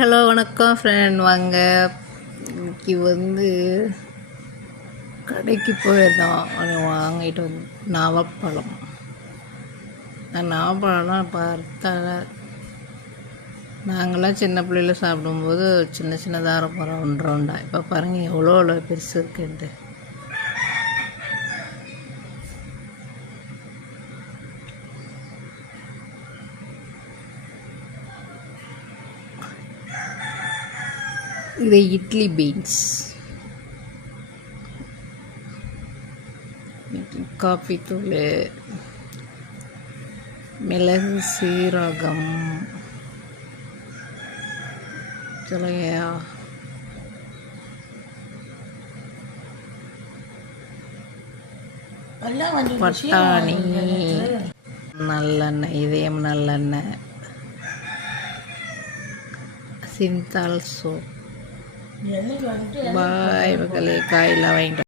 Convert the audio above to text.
Hello வணக்கம் friend. வாங்க, இன்னைக்கு கடைக்கு போயிருந்தோம். வாங்கிட்டு வந்து நாவப்பழம். நாவப்பழம்லாம் பார்த்தா நாங்களாம் சின்ன பிள்ளையில சாப்பிடும்போது சின்ன சின்னதாக இருக்கும், ரவுண்ட் ரவுண்டாக. இப்போ பாருங்கள் எவ்வளோ பெருசு இருக்குன்ட்டு. இது இட்லி பீன்ஸ், காஃபி தூள், மிளகு, சீரகம், சொல்லையா, பட்டாணி, நல்லெண்ணெய், இதயம் நல்லெண்ணெய், சிந்தால் சோப். பாய் மக்களே, காயெல்லாம் வாங்கிட்டு